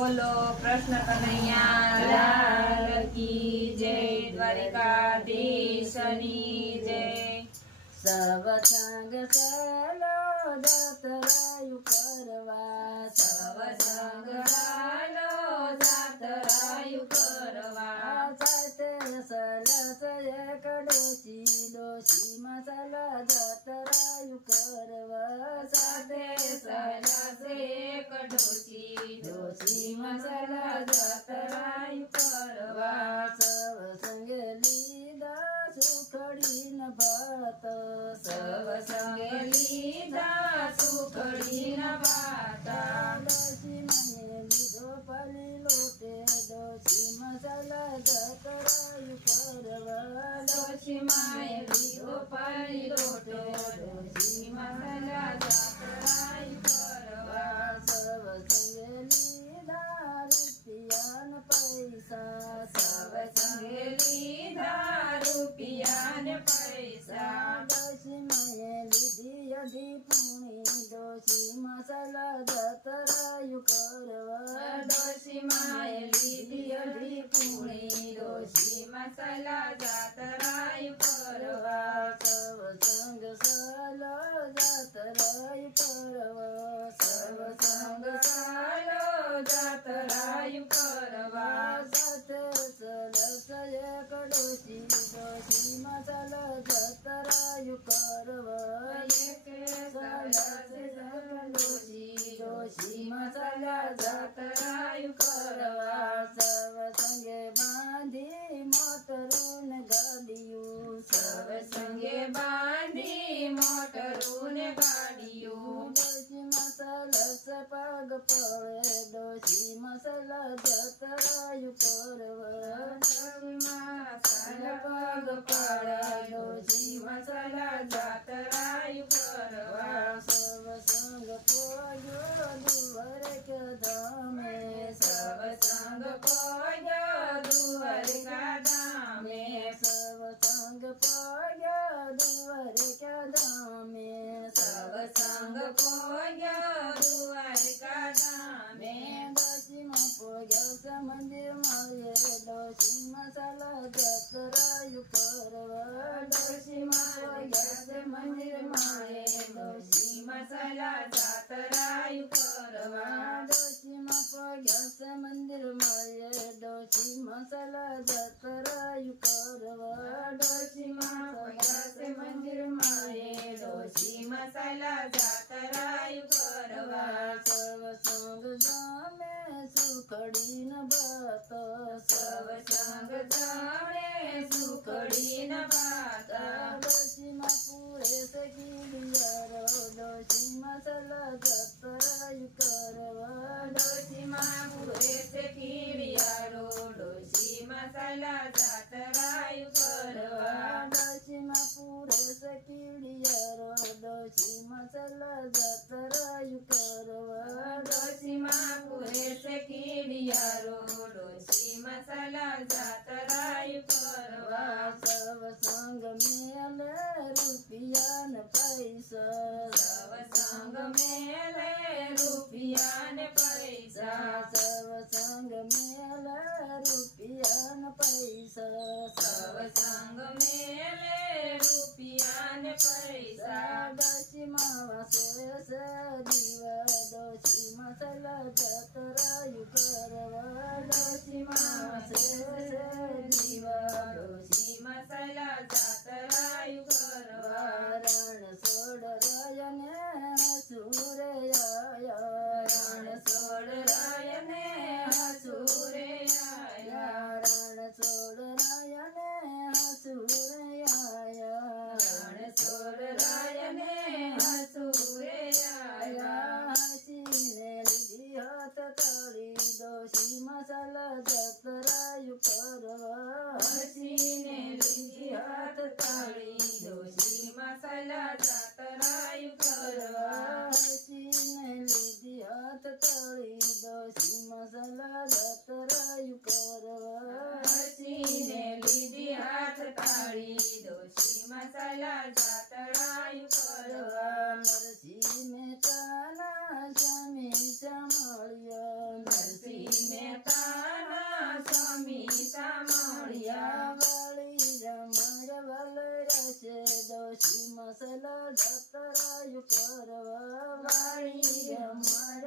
बोलो कृष्ण कन्हैया लाल की जय। द्वारिकाधीशनी जय। सब संग चलो जातरायु करवा, सब संग चालो जातरायु करवा। साते सलस एक डोशी डोशी मसाला जातरायु करवा, साते सलस एक डोशी डोशी मसाला जातरायु करवा। सब संग लीधा सुखड़ी न भात, सब संग लीधा सुखड़ी न भाता। डोशी मने लीधो पाली लोटे डोशी मसाला जातरायु करवा, डोशी माए लीधो पाली लोटो डोशी मसाला जातरायु करवा। सब संग लीधा रुपया न पैसा, सब संग लीधा रुपया न पैसा। डोशी माए लीधी यदि पुणी डोशी मसाला जातरायु करवा, डोशी माए लीधी अधी पुणे डोशी मसाला जातरायु करवा। सब संग सालो जातरायु करवा, सब संग चालो जातरायु करवा। साते सलस एक डोशी डोशी मसाला जातरायु करवा, एक सलस एक डोशी डोशी मसाला जातरायु करवा। सब संगे बांधी मोटरून गाड़ियों, सब संगे बांधी मोटरून गाड़ियों। डोशी मसाला पग पड़े डोशी मसाला जातरायु करवा, डोशी मसाला पग पाड़ा डोशी मसाला जातरायु करवा। सब संग पोयो दुवर के धामे, सब संग पोयो दुवर का धामे। सब संग पोयो दुवर के धामे, सब संग पोयो दुवर का धामे। डोशी में पोयो से मंदिर माये डोशी मसाला जातरायु करवा, डोशी पोयो से मंदिर माए डोशी मसाला जातरायु करवा। डोशी में पोयो से मंदिर माये डोशी मसाला जातरायु करवा, डोशी पोयो से मंदिर माए डोशी मसाला जातरायु करवा। सब संग जामे सुखड़ी न बात, सब संग जाने सुखड़ी न बाता। डोशी में पूरे से गिरिया रो डोशी मसाला जातरायु करवा, डोशी पूरे से कीड़िया रो डोशी मसाला जातरायु करवा। डोशी में पूरे से गिरिया रो डोशी मसाला जातरायु करवा, डोशी पूरे से कीड़िया रो डोशी मसाला जातरायु करवा। सब संग मेले रुपया न पैसा, सब संग मेले रुपया न पैसा। सब संग मेले रुपया न पैसा, सब संग मेले रुपया न पैसा। डोशी मावा से दीवा डोशी मसाला जातरायु करवा, डोशी मावा से दीवा डोशी मसाला जातरायु करवा। रण सोड रायने हसूरे आया, रण सोड रायने हसूरे आया। रण सोड रायने हसूरे आया, रण सोड रायने हसूरे आया। हसीने लीधी हाथ ताड़ी डोशी मसाला जातरायु करवा, हसीने लीधी हाथ ताड़ी डोशी मसाला जातरायु करवा। हसीने लीधी हाथ ताड़ी डोशी मसाला जातरायु करवा, हसीने लीधी हाथ ताड़ी डोशी मसाला जातरायु करवा। नरसी में ताना स्वामी संभाळ्या, નરસિંહ મહેતાના સ્વામી સામળિયા વાળી રમણ વલ રસે દોશી મસલા જતરાયું કરવા વાળી રમણ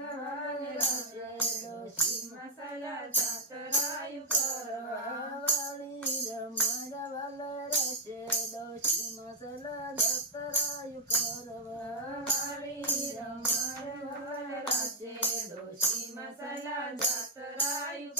રસે દોશી મસાલા જાતરાયું કરવા વાળી રમણ વલ રસે દોશી મસલા જતરાયું કરવા વાળી રમણ રસે દોશી મસાલા જાતરાયું